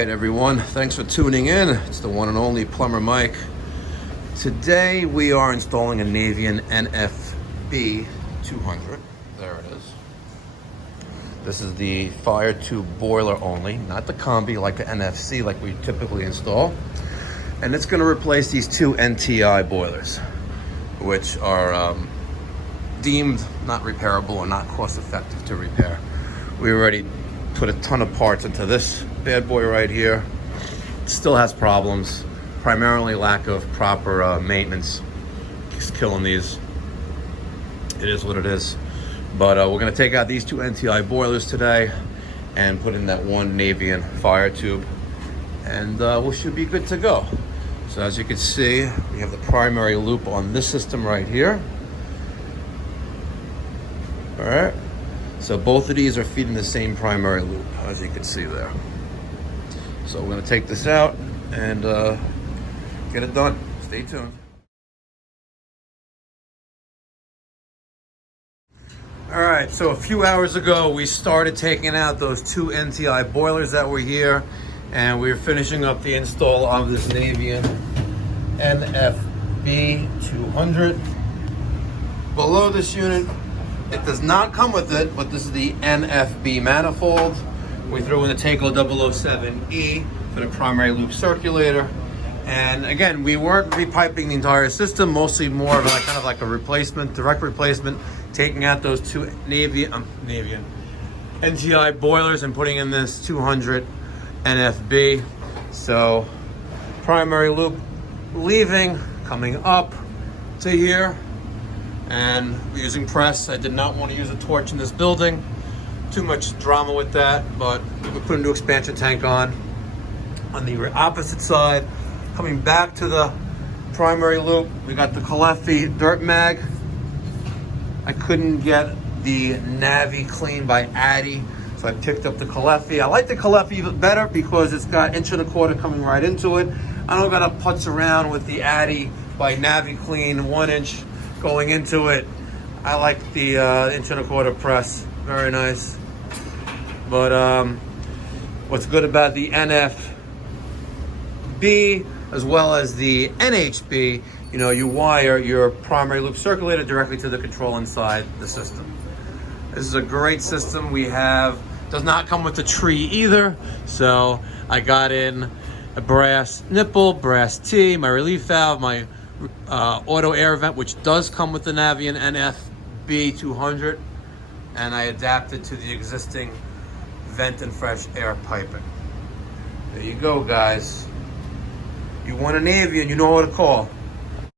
right, everyone. Thanks for tuning in. It's the one and only Plumber Mike. Today we are installing a Navien NFB-200. There it is. This is the fire tube boiler only, not the combi like the NFC like we typically install. And it's going to replace these two NTI boilers, which are deemed not repairable or not cost effective to repair. We already put a ton of parts into this bad boy right here. It still has problems, primarily lack of proper maintenance. It's killing these. It is what it is. But we're gonna take out these two NTI boilers today and put in that one Navien fire tube, and we should be good to go. So as you can see, we have the primary loop on this system right here. All right. So both of these are feeding the same primary loop, as you can see there. So we're gonna take this out and get it done. Stay tuned. All right, so a few hours ago, we started taking out those two NTI boilers that were here, and we were finishing up the install of this Navien NFB-200. Below this unit, it does not come with it, but this is the NFB manifold. We threw in the Taco 007E for the primary loop circulator. And again, we weren't repiping the entire system, mostly more of kind of like a replacement, direct replacement, taking out those two Navien NTI boilers and putting in this 200 NFB. So primary loop leaving, coming up to here. And we're using press. I did not want to use a torch in this building. Too much drama with that, but we put a new expansion tank on the opposite side. Coming back to the primary loop, we got the Caleffi dirt mag. I couldn't get the Navien clean by Addy, so I picked up the Caleffi. I like the Caleffi better because it's got 1.25 inch coming right into it. I don't gotta putz around with the Addy by Navien clean 1 inch going into it. I like the 1.25 inch press, very nice. But what's good about the NFB as well as the NHB, you know, you wire your primary loop circulator directly to the control inside the system. This is a great system. We have, does not come with the tree either. So I got in a brass nipple, brass T, my relief valve, my auto air vent, which does come with the Navien NFB-200, and I adapted to the existing vent and fresh air piping. There you go, guys. You want a Navien, you know what to call.